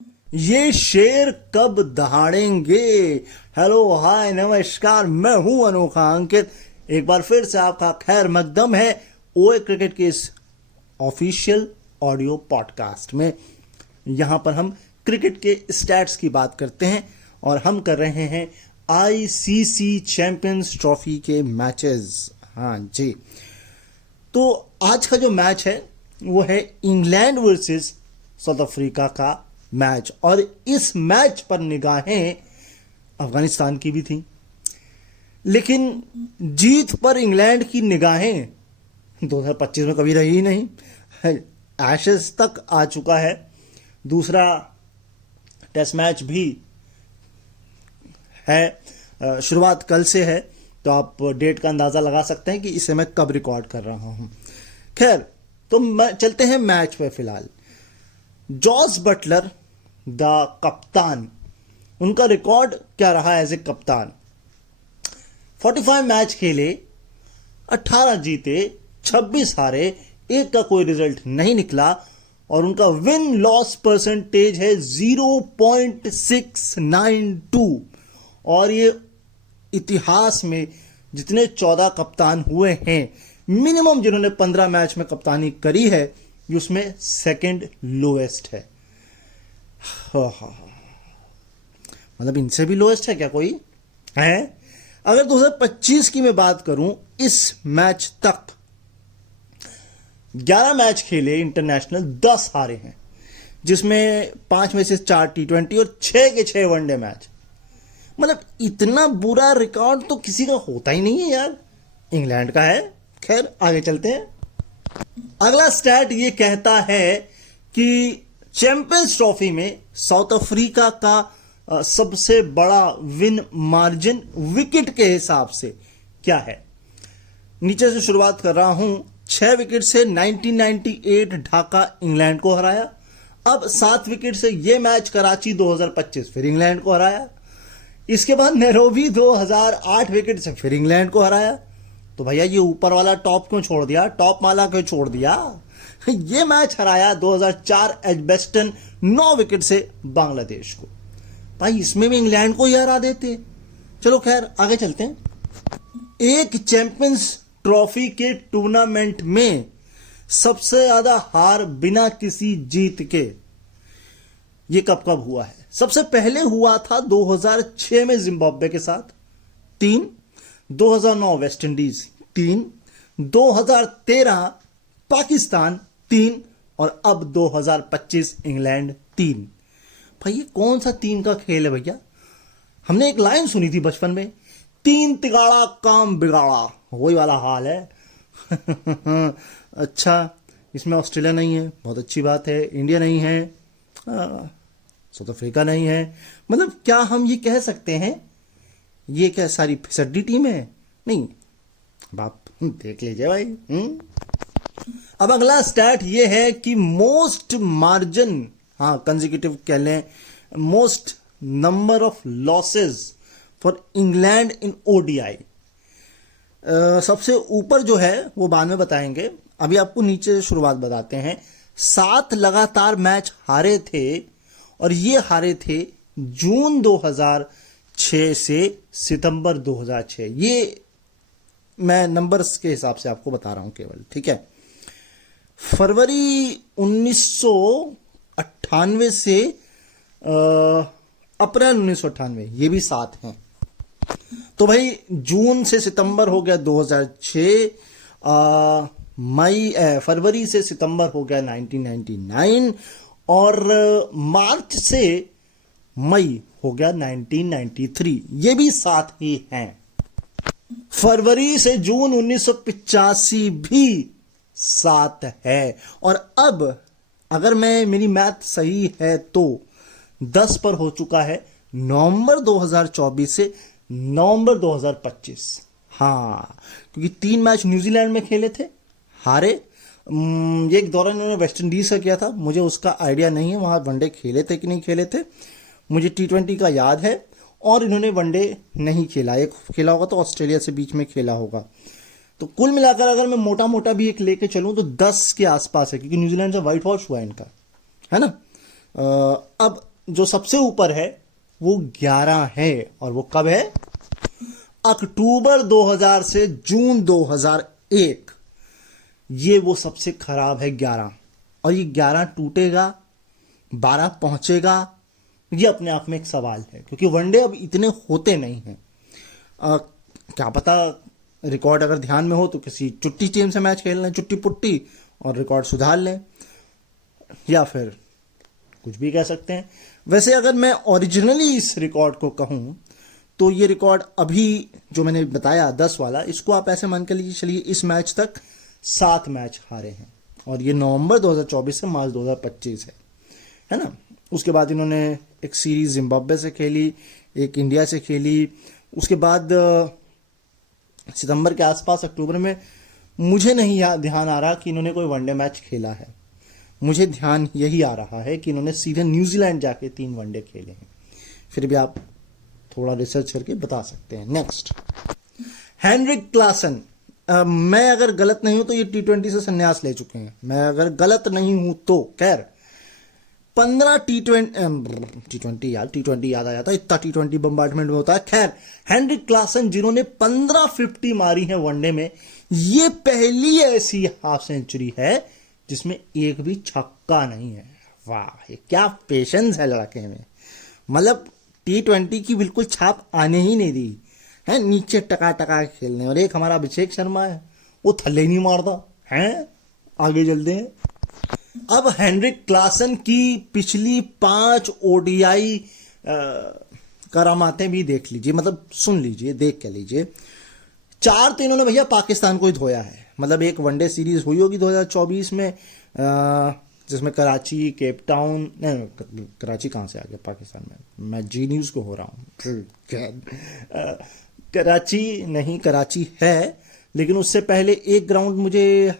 ये शेर कब दहाड़ेंगे। हेलो हाय नमस्कार, मैं हूं अनोखा अंकित। एक बार फिर से आपका खैर मकदम है ओए क्रिकेट के इस ऑफिशियल ऑडियो पॉडकास्ट में। यहां पर हम क्रिकेट के स्टैट्स की बात करते हैं और हम कर रहे हैं आईसीसी चैंपियंस ट्रॉफी के मैचेस। हाँ जी, तो आज का जो मैच है वो है इंग्लैंड वर्सेस साउथ अफ्रीका का मैच, और इस मैच पर निगाहें अफगानिस्तान की भी थी, लेकिन जीत पर इंग्लैंड की निगाहें 2025 में कभी रही ही नहीं। एशेज तक आ चुका है, दूसरा टेस्ट मैच भी है, शुरुआत कल से है, तो आप डेट का अंदाजा लगा सकते हैं कि इसे मैं कब रिकॉर्ड कर रहा हूं। खैर, तो चलते हैं मैच पे। फिलहाल जॉस बटलर द कप्तान, उनका रिकॉर्ड क्या रहा एज ए कप्तान। 45 मैच खेले, 18 जीते, 26 हारे, एक का कोई रिजल्ट नहीं निकला, और उनका विन लॉस परसेंटेज है 0.692। और ये इतिहास में जितने 14 कप्तान हुए हैं, मिनिमम जिन्होंने 15 मैच में कप्तानी करी है, ये उसमें सेकंड लोएस्ट है। मतलब इनसे भी लोएस्ट है क्या कोई है? अगर 2025 की मैं बात करूं, इस मैच तक 11 मैच खेले इंटरनेशनल, 10 हारे हैं, जिसमें 5 में से 4 T20 और 6 के 6 वनडे मैच। मतलब इतना बुरा रिकॉर्ड तो किसी का होता ही नहीं है यार, इंग्लैंड का है। खैर, आगे चलते हैं। अगला स्टैट ये कहता है कि चैंपियंस ट्रॉफी में साउथ अफ्रीका का सबसे बड़ा विन मार्जिन विकेट के हिसाब से क्या है। नीचे से शुरुआत कर रहा हूं। 6 विकेट से 1998 ढाका इंग्लैंड को हराया। अब 7 विकेट से यह मैच कराची 2025 फिर इंग्लैंड को हराया। इसके बाद नैरोबी 2008 विकेट से फिर इंग्लैंड को हराया। तो भैया ये ऊपर वाला टॉप क्यों छोड़ दिया, टॉप माला क्यों छोड़ दिया। ये मैच हराया 2004 एजबेस्टन 9 विकेट से बांग्लादेश को। भाई इसमें भी इंग्लैंड को ही हरा देते। चलो खैर, आगे चलते हैं। एक चैंपियंस ट्रॉफी के टूर्नामेंट में सबसे ज्यादा हार बिना किसी जीत के, ये कब कब हुआ है। सबसे पहले हुआ था 2006 में जिम्बाब्वे के साथ 3, 2009 वेस्ट इंडीज 3, 2013 पाकिस्तान 3, और अब 2025 इंग्लैंड 3। भाई ये कौन सा 3 का खेल है भैया। हमने एक लाइन सुनी थी बचपन में, 3 तिगाड़ा काम बिगाड़ा, वही वाला हाल है। अच्छा, इसमें ऑस्ट्रेलिया नहीं है, बहुत अच्छी बात है। इंडिया नहीं है, साउथ अफ्रीका नहीं है। मतलब क्या हम ये कह सकते हैं ये क्या सारी फिसड्डी टीम है? नहीं, आप देख लीजिए भाई। अब अगला स्टैट ये है कि मोस्ट मार्जिन, हाँ कंसेक्यूटिव कह लें, most number of losses for England in ODI. सबसे ऊपर जो है वो बाद में बताएंगे, अभी आपको नीचे शुरुआत बताते हैं। 7 लगातार मैच हारे थे, और ये हारे थे जून 2006 से सितंबर 2006। ये मैं नंबर्स के हिसाब से आपको बता रहा हूं केवल, ठीक है। फरवरी 1998 से अप्रैल 1998, ये भी 7 हैं। तो भाई जून से सितंबर हो गया 2006, फरवरी से सितंबर हो गया 1999, और मार्च से मई हो गया 1993, ये भी 7 ही हैं। फरवरी से जून 1985 भी 7 है, और अब अगर मेरी मैथ सही है तो 10 पर हो चुका है नवंबर 2024 से नवंबर 2025। हाँ, क्योंकि 3 मैच न्यूजीलैंड में खेले थे, हारे। ये एक दौरान इन्होंने वेस्ट इंडीज का किया था, मुझे उसका आइडिया नहीं है वहां वनडे खेले थे कि नहीं खेले थे। मुझे T20 का याद है, और इन्होंने वनडे नहीं खेला। एक खेला होगा तो ऑस्ट्रेलिया से बीच में खेला होगा। तो कुल मिलाकर अगर मैं मोटा मोटा भी एक लेके चलूं तो 10 के आसपास है, क्योंकि न्यूजीलैंड से व्हाइट वॉश हुआ है इनका, है ना। अब जो सबसे ऊपर है वो 11 है, और वो कब है? अक्टूबर 2000 से जून 2001। ये वो सबसे खराब है 11, और ये 11 टूटेगा, 12 पहुंचेगा, ये अपने आप में एक सवाल है, क्योंकि वनडे अब इतने होते नहीं हैं। क्या पता रिकॉर्ड अगर ध्यान में हो तो किसी चुट्टी टीम से मैच खेल लें, चुट्टी पुट्टी, और रिकॉर्ड सुधार लें, या फिर कुछ भी कह सकते हैं। वैसे अगर मैं ओरिजिनली इस रिकॉर्ड को कहूं तो ये रिकॉर्ड अभी जो मैंने बताया 10 वाला, इसको आप ऐसे मान के लीजिए चलिए इस मैच तक 7 मैच हारे हैं, और ये नवंबर 2024 से मार्च 2025 है ना। उसके बाद इन्होंने एक सीरीज जिम्बाब्वे से खेली, एक इंडिया से खेली, उसके बाद सितंबर के आसपास अक्टूबर में मुझे नहीं ध्यान आ रहा कि इन्होंने कोई वनडे मैच खेला है। मुझे ध्यान यही आ रहा है कि इन्होंने सीधे न्यूजीलैंड जाके 3 वनडे खेले हैं। फिर भी आप थोड़ा रिसर्च करके बता सकते हैं। Next, Heinrich Klaasen. मैं अगर गलत नहीं हूं तो ये T20 से संन्यास ले चुके हैं, मैं अगर गलत नहीं हूं तो। खैर 15 T20 यार, T20 याद आ जाता है, इतना T20 बम्बार्डमेंट में होता है। खैर हेनरिक क्लासन जिन्होंने 15 50 मारी है वनडे में, ये पहली ऐसी हाफ सेंचुरी है जिसमें एक भी छक्का नहीं है। वाह, ये क्या पेशेंस है लड़के में, मतलब T20 की बिल्कुल छाप आने ही नहीं दी है, नीचे टका टका खेलने। और एक हमारा अभिषेक शर्मा है, वो थल्ले नहीं मारता है। आगे चलते हैं। अब हेनरिक क्लासन की पिछली 5 ODI करामातें भी देख लीजिए, मतलब सुन लीजिए, देख के लीजिए। 4 तो इन्होंने भैया पाकिस्तान को ही धोया है, मतलब एक वनडे सीरीज हुई होगी 2024 में, जिसमें कराची, केप टाउन, नहीं कराची कहाँ से आ गया पाकिस्तान में, मैं जी न्यूज़ को हो रहा हूँ। कराची नहीं, कराची है, लेकिन उससे पहले एक ग्राउंड मुझे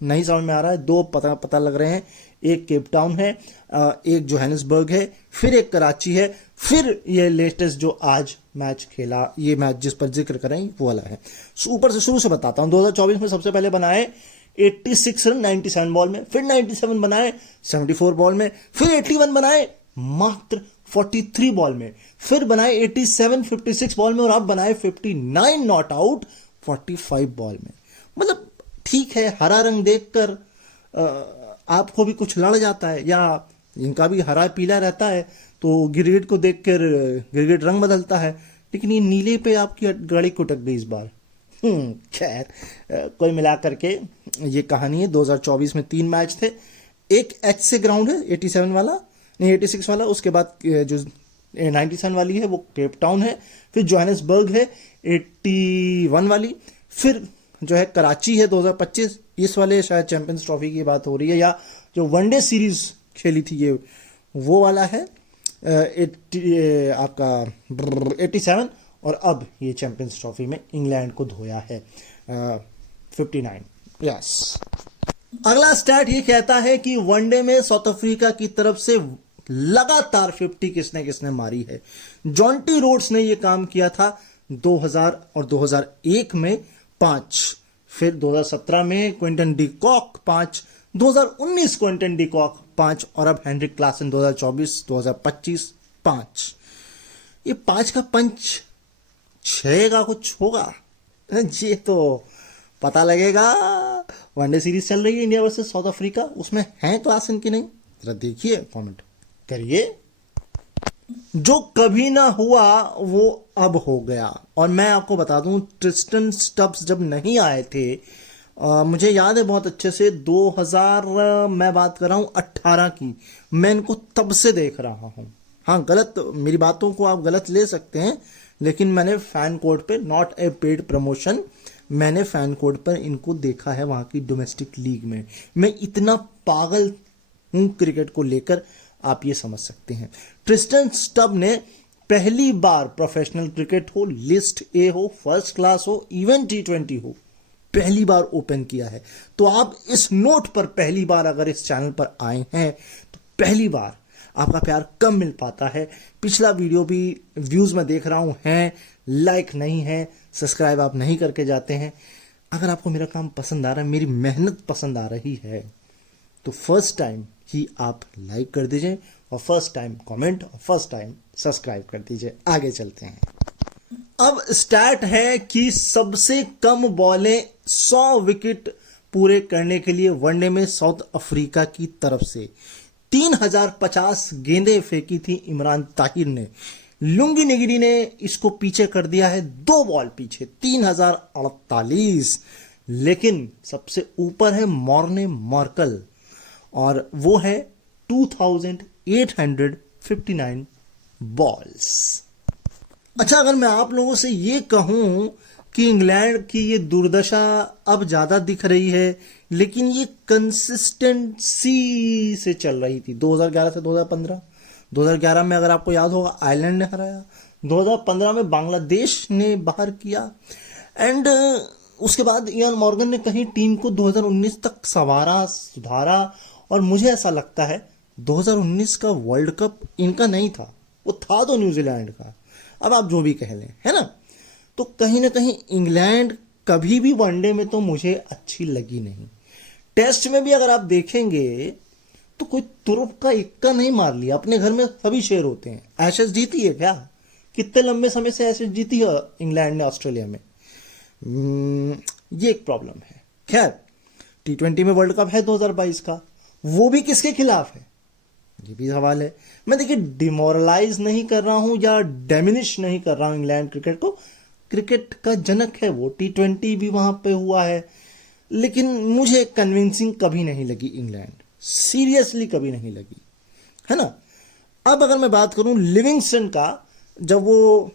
नहीं समझ में आ रहा है, 2 पता लग रहे हैं। एक केप टाउन है, एक जोहानिसबर्ग है, फिर एक कराची है, फिर ये लेटेस्ट जो आज मैच खेला, ये मैच जिस पर जिक्र करें वो वाला है। ऊपर से शुरू से बताता हूं। 2024 में सबसे पहले बनाए 86 रन 97 बॉल में, फिर 97 बनाए 74 बॉल में, फिर 81 बनाए मात्र 43 बॉल में, फिर बनाए 87 56 बॉल में, और अब बनाए 59 नॉट आउट 45 बॉल में। मतलब ठीक है, हरा रंग देखकर आपको भी कुछ लड़ जाता है, या इनका भी हरा पीला रहता है तो गिरगिट को देखकर गिरगिट रंग बदलता है, लेकिन ये नीले पे आपकी गाड़ी कुटक गई इस बार। खैर कोई मिलाकर के ये कहानी है। 2024 में 3 मैच थे, एक एच से ग्राउंड है 87 वाला, नहीं 86 वाला, उसके बाद जो 97 वाली है वो केप टाउन है, फिर जोहानिसबर्ग है 81 वाली, फिर जो है कराची है 2025, इस वाले शायद चैंपियंस ट्रॉफी की बात हो रही है, या जो वनडे सीरीज खेली थी ये वो वाला है आपका 87, और अब ये चैंपियंस ट्रॉफी में इंग्लैंड को धोया है 59। यस, अगला स्टैट ये कहता है कि वनडे में साउथ अफ्रीका की तरफ से लगातार 50 किसने किसने मारी है। जॉन्टी रोड्स ने ये काम किया था 2000 और 2001 में 5, फिर 2017 में Quinton de Kock 5, 2019 Quinton de Kock 5, और अब हेनरिक क्लासन 2024 2025 5। ये 5 का पंच 6 का कुछ होगा, ये तो पता लगेगा। वनडे सीरीज चल रही है इंडिया वर्सेस साउथ अफ्रीका, उसमें है क्लासन की नहीं, जरा देखिए, कमेंट करिए। जो कभी ना हुआ वो अब हो गया। और मैं आपको बता दूं, ट्रिस्टन स्टब्स जब नहीं आए थे, मुझे याद है बहुत अच्छे से, 2000 मैं बात कर रहा हूं 18 की, मैं इनको तब से देख रहा हूं। हाँ, गलत, मेरी बातों को आप गलत ले सकते हैं, लेकिन मैंने फैन कोड पे, नॉट ए पेड प्रमोशन, मैंने फैन कोड पर इनको देखा है वहां की डोमेस्टिक लीग में। मैं इतना पागल हूं क्रिकेट को लेकर, आप ये समझ सकते हैं। ट्रिस्टन स्टब ने पहली बार प्रोफेशनल क्रिकेट हो, लिस्ट ए हो, फर्स्ट क्लास हो, इवन T20 हो, पहली बार ओपन किया है। तो आप इस नोट पर पहली बार अगर इस चैनल पर आए हैं तो पहली बार आपका प्यार कम मिल पाता है। पिछला वीडियो भी व्यूज में देख रहा हूं है, लाइक नहीं है, सब्सक्राइब आप नहीं करके जाते हैं। अगर आपको मेरा काम पसंद आ रहा है, मेरी मेहनत पसंद आ रही है, तो फर्स्ट टाइम ही आप लाइक कर दीजिए, और फर्स्ट टाइम कमेंट और फर्स्ट टाइम सब्सक्राइब कर दीजिए। आगे चलते हैं। अब स्टैट है कि सबसे कम बॉलें 100 विकेट पूरे करने के लिए वनडे में साउथ अफ्रीका की तरफ से 3050 गेंदें फेंकी थी इमरान ताहिर ने। लुंगी निगिरी ने इसको पीछे कर दिया है 2 बॉल पीछे, 3048। लेकिन सबसे ऊपर है मॉर्ने मार्कल और वो है 2859 बॉल्स। अच्छा, अगर मैं आप लोगों से ये कहूं कि इंग्लैंड की ये दुर्दशा अब ज्यादा दिख रही है, लेकिन ये कंसिस्टेंसी से चल रही थी 2011 से 2015। 2011 में अगर आपको याद होगा आयरलैंड ने हराया, 2015 में बांग्लादेश ने बाहर किया एंड उसके बाद इयान मॉर्गन ने कहीं टीम को 2019 तक संवारा, सुधारा। और मुझे ऐसा लगता है 2019 का वर्ल्ड कप इनका नहीं था, वो था तो न्यूजीलैंड का। अब आप जो भी कह लें, है ना। तो कहीं ना कहीं इंग्लैंड कभी भी वनडे में तो मुझे अच्छी लगी नहीं। टेस्ट में भी अगर आप देखेंगे तो कोई तुरुप का इक्का नहीं मार लिया। अपने घर में सभी शेर होते हैं। एशेज जीती है क्या? कितने लंबे समय से एशेज जीती है इंग्लैंड ने ऑस्ट्रेलिया में? ये एक प्रॉब्लम है। खैर, T20 में वर्ल्ड कप है 2022 का, वो भी किसके खिलाफ है ये भी सवाल है। मैं देखिए डिमोरलाइज नहीं कर रहा हूं या डेमिनिश नहीं कर रहा हूं इंग्लैंड क्रिकेट को। क्रिकेट का जनक है वो, T20 भी वहां पे हुआ है, लेकिन मुझे कन्विंसिंग कभी नहीं लगी इंग्लैंड, सीरियसली कभी नहीं लगी, है ना। अब अगर मैं बात करूं लिविंगस्टन का, जब वो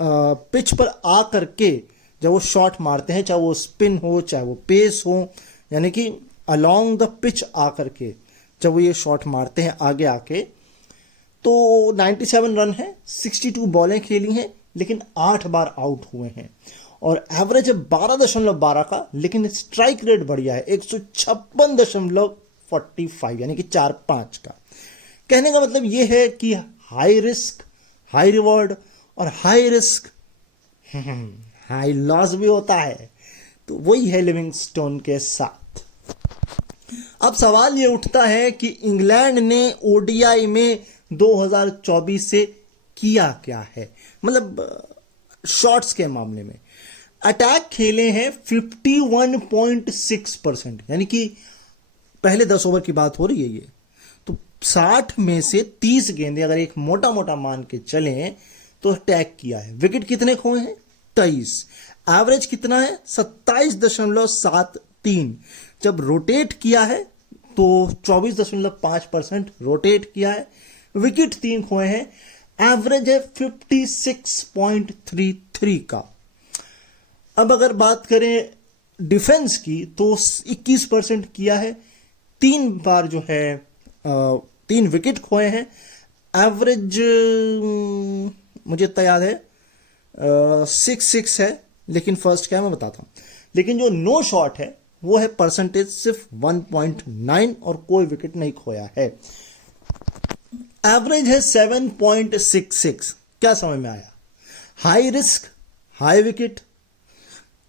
पिच पर आ करके जब वो शॉट मारते हैं, चाहे वो स्पिन हो चाहे वो पेस हो, यानी कि अलोंग द पिच आ करके जब वो ये शॉट मारते हैं आगे आके, तो 97 रन है, 62 बॉलें खेली हैं, लेकिन 8 बार आउट हुए हैं और एवरेज है 12.12 का, लेकिन स्ट्राइक रेट बढ़िया है 156.45, यानी कि 4-5 का। कहने का मतलब ये है कि हाई रिस्क हाई रिवॉर्ड और हाई रिस्क हाई लॉस भी होता है। तो वही है लिविंगस्टोन के साथ। अब सवाल ये उठता है कि इंग्लैंड ने ओडीआई में 2024 से किया क्या है, मतलब शॉट्स के मामले में। अटैक खेले हैं 51.6%, यानी कि पहले 10 ओवर की बात हो रही है ये। तो 60 में से 30 गेंदें अगर एक मोटा मोटा मान के चलें तो अटैक किया है। विकेट कितने खोए हैं? 23। एवरेज कितना है? 27.73। जब रोटेट किया है तो 24.5% रोटेट किया है। विकेट 3 खोए हैं। एवरेज है 56.33 का। अब अगर बात करें डिफेंस की तो 21% किया है। 3 बार जो है 3 विकेट खोए हैं। एवरेज मुझे तो याद है 6 है, लेकिन फर्स्ट क्या है मैं बताता हूं। लेकिन जो नो शॉट है वो है परसेंटेज सिर्फ 1.9 और कोई विकेट नहीं खोया है। एवरेज है 7.66। क्या समझ में आया? High risk high wicket,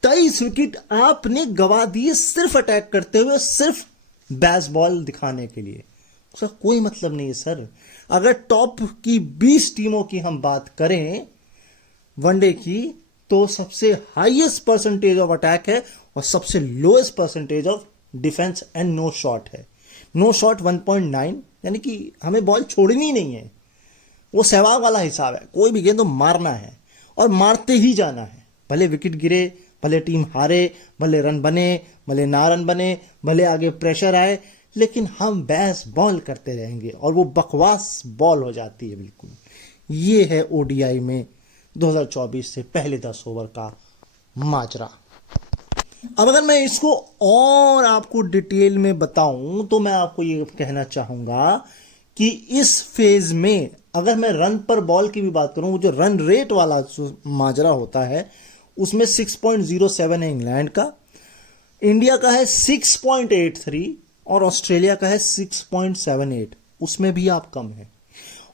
23 wicket आपने गवा दिए सिर्फ अटैक करते हुए, सिर्फ बेसबॉल दिखाने के लिए। उसका कोई मतलब नहीं है सर। अगर टॉप की 20 टीमों की हम बात करें वनडे की, तो सबसे हाईएस्ट परसेंटेज ऑफ अटैक है और सबसे lowest percentage of defence and no shot है। नो शॉट 1.9, यानी कि हमें बॉल छोड़नी नहीं है। वो सहवाग वाला हिसाब है, कोई भी गेंद तो मारना है और मारते ही जाना है। भले विकेट गिरे, भले टीम हारे, भले रन बने, भले ना रन बने, भले आगे प्रेशर आए, लेकिन हम बैस बॉल करते रहेंगे और वो बकवास बॉल हो जाती है बिल्कुल। ये है ओडीआई में 2024 से पहले 10 ओवर का माजरा। अब अगर मैं इसको और आपको डिटेल में बताऊं तो मैं आपको ये कहना चाहूंगा कि इस फेज में अगर मैं रन पर बॉल की भी बात करूं, वो जो रन रेट वाला माजरा होता है उसमें 6.07 है इंग्लैंड का, इंडिया का है 6.83 और ऑस्ट्रेलिया का है 6.78। उसमें भी आप कम है।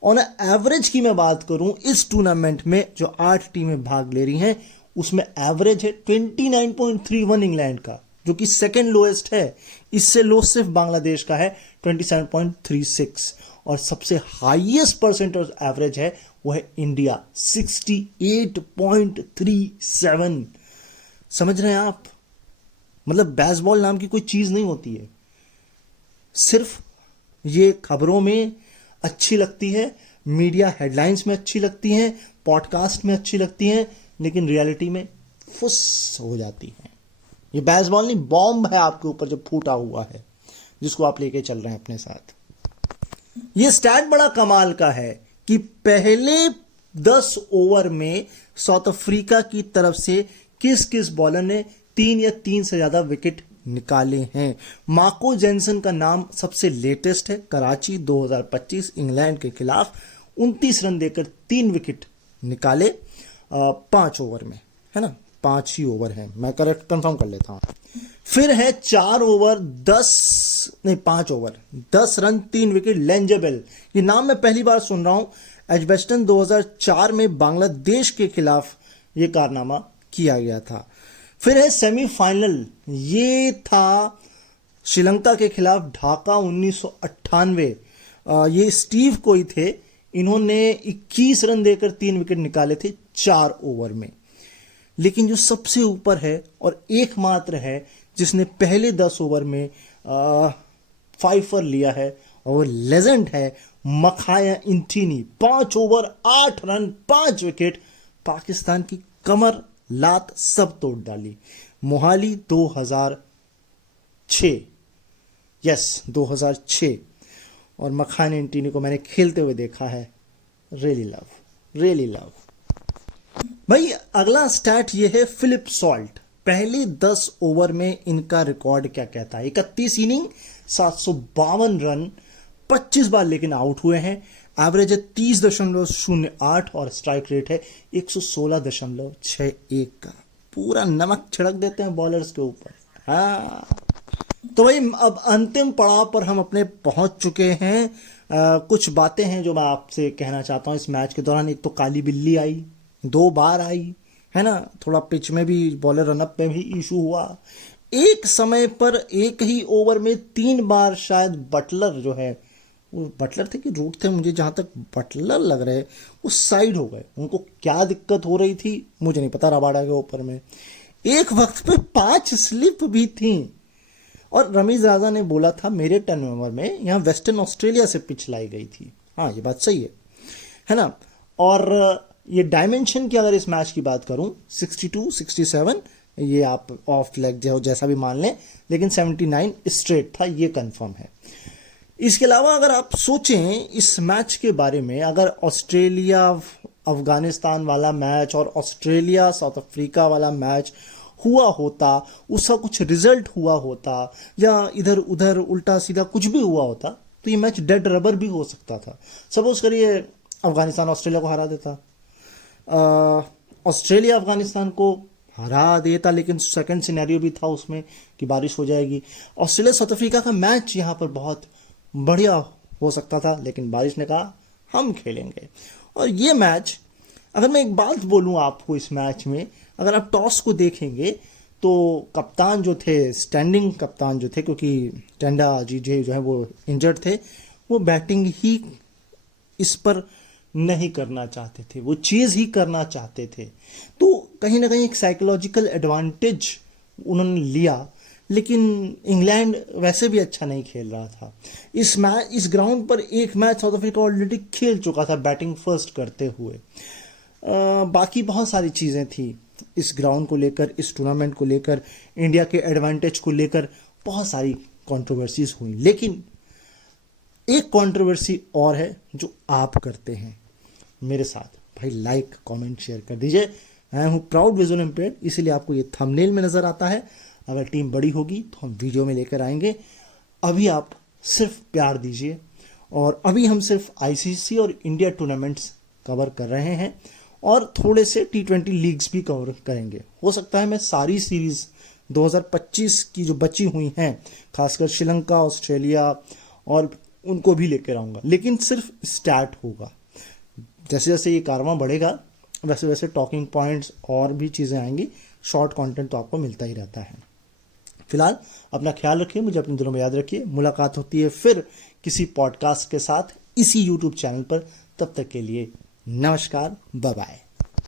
और एवरेज की मैं बात करूं इस टूर्नामेंट में जो 8 टीमें भाग ले रही हैं उसमें एवरेज है 29.31 इंग्लैंड का, जो कि सेकंड लोएस्ट है। इससे लो सिर्फ बांग्लादेश का है 27.36 और सबसे हाईएस्ट परसेंटेज एवरेज है वो है इंडिया 68.37। समझ रहे हैं आप? मतलब बेसबॉल नाम की कोई चीज नहीं होती है, सिर्फ ये खबरों में अच्छी लगती है, मीडिया हेडलाइंस में अच्छी लगती हैं, पॉडकास्ट में अच्छी लगती हैं, लेकिन रियलिटी में फुस हो जाती हैं। ये बेसबॉल नहीं, बॉम्ब है आपके ऊपर जो फूटा हुआ है, जिसको आप लेके चल रहे हैं अपने साथ। ये स्टैट बड़ा कमाल का है कि पहले 10 ओवर में साउथ अफ्रीका की तरफ से किस किस बॉलर ने 3 या 3 से ज्यादा विकेट निकाले हैं। मार्को जेनसन का नाम सबसे लेटेस्ट है, कराची 2025 इंग्लैंड के खिलाफ 29 रन देकर 3 विकेट निकाले 5 ओवर में, है ना, 5 ही ओवर है, मैं करेक्ट कंफर्म कर लेता हूं। फिर है 5 ओवर 10 रन 3 विकेट लेंजेबेल, ये नाम मैं पहली बार सुन रहा हूं। एजबेस्टन 2004 में बांग्लादेश के खिलाफ ये कारनामा किया गया था। फिर है सेमीफाइनल, ये था श्रीलंका के खिलाफ ढाका 1998। ये स्टीव कोई थे, इन्होंने 21 रन देकर 3 विकेट निकाले थे 4 ओवर में। लेकिन जो सबसे ऊपर है और एकमात्र है जिसने पहले 10 ओवर में 5 लिया है, और वो लेजेंड है Makhaya इंटिनी। 5 over 8 run 5 wicket, Pakistan की कमर लात सब तोड़ डाली। मोहाली 2006, यस 2006, और मखान एंटीनी को मैंने खेलते हुए देखा है। Really love. भाई अगला स्टैट ये है फिलिप सॉल्ट। पहले 10 ओवर में इनका रिकॉर्ड क्या कहता है? 31 इनिंग, 752 रन, 25 बार लेकिन आउट हुए हैं। एवरेज है 30.08 और स्ट्राइक रेट है 116.61 का। पूरा नमक छिड़क देते हैं बॉलर्स के ऊपर। हाँ, तो भाई अब अंतिम पड़ाव पर हम अपने पहुंच चुके हैं। कुछ बातें हैं जो मैं आपसे कहना चाहता हूं इस मैच के दौरान। एक तो काली बिल्ली आई, 2 बार आई, है ना, थोड़ा पिच में भी, बॉलर रनअप में भी इशू हुआ। एक समय पर एक ही ओवर में 3 बार शायद बटलर जो है, वो बटलर थे कि रूट थे, मुझे जहां तक बटलर लग रहे, उस साइड हो गए। उनको क्या दिक्कत हो रही थी मुझे नहीं पता। रबाडा के ऊपर में एक वक्त पे 5 स्लिप भी थी, और रमीज राजा ने बोला था मेरे टर्नओवर में यहाँ वेस्टर्न ऑस्ट्रेलिया से पिच लाई गई थी। हाँ, ये बात सही है ना। और ये डायमेंशन की अगर इस मैच की बात करूं, 62, 67, ये आप ऑफ लेग जैसा भी मान लें, लेकिन 79 स्ट्रेट था, ये कंफर्म है। इसके अलावा अगर आप सोचें इस मैच के बारे में, अगर ऑस्ट्रेलिया अफगानिस्तान वाला मैच और ऑस्ट्रेलिया साउथ अफ्रीका वाला मैच हुआ होता, उसका कुछ रिजल्ट हुआ होता, या इधर उधर उल्टा सीधा कुछ भी हुआ होता, तो ये मैच डेड रबर भी हो सकता था। सपोज करिए अफगानिस्तान ऑस्ट्रेलिया को हरा देता, ऑस्ट्रेलिया अफगानिस्तान को हरा देता, लेकिन सेकंड सिनेरियो भी था उसमें कि बारिश हो जाएगी। ऑस्ट्रेलिया साउथ अफ्रीका का मैच यहां पर बहुत बढ़िया हो सकता था, लेकिन बारिश ने कहा हम खेलेंगे। और ये मैच, अगर मैं एक बात बोलूं आपको इस मैच में, अगर आप टॉस को देखेंगे तो कप्तान जो थे, स्टैंडिंग कप्तान जो थे, क्योंकि टेंडा जी जो है वो इंजर्ड थे, वो बैटिंग ही इस पर नहीं करना चाहते थे, वो चीज ही करना चाहते थे। तो कहीं ना कहीं एक साइकोलॉजिकल एडवांटेज उन्होंने लिया, लेकिन इंग्लैंड वैसे भी अच्छा नहीं खेल रहा था। इस ग्राउंड पर एक मैच साउथ अफ्रीका ऑलरेडी खेल चुका था बैटिंग फर्स्ट करते हुए। बाकी बहुत सारी चीजें थी इस ग्राउंड को लेकर, इस टूर्नामेंट को लेकर, इंडिया के एडवांटेज को लेकर बहुत सारी कंट्रोवर्सीज हुई। लेकिन एक कंट्रोवर्सी और है जो आप करते हैं मेरे साथ। भाई लाइक, कमेंट, शेयर कर दीजिए। मैं हूं प्राउड विजुअल इम्पेयर्ड, इसीलिए आपको ये थंबनेल में नजर आता है। अगर टीम बड़ी होगी तो हम वीडियो में लेकर आएंगे। अभी आप सिर्फ प्यार दीजिए, और अभी हम सिर्फ आईसीसी और इंडिया टूर्नामेंट्स कवर कर रहे हैं, और थोड़े से T20 लीग्स भी कवर करेंगे। हो सकता है मैं सारी सीरीज 2025 की जो बची हुई हैं, खासकर श्रीलंका, ऑस्ट्रेलिया, और उनको भी लेकर आऊंगा, लेकिन सिर्फ स्टार्ट होगा। जैसे जैसे ये कारवां बढ़ेगा वैसे वैसे टॉकिंग पॉइंट्स और भी चीज़ें आएंगी। शॉर्ट कंटेंट तो आपको मिलता ही रहता है। फिलहाल अपना ख्याल रखिए, मुझे अपने दिलों में याद रखिए। मुलाकात होती है फिर किसी पॉडकास्ट के साथ इसी यूट्यूब चैनल पर। तब तक के लिए नमस्कार, बाय बाय।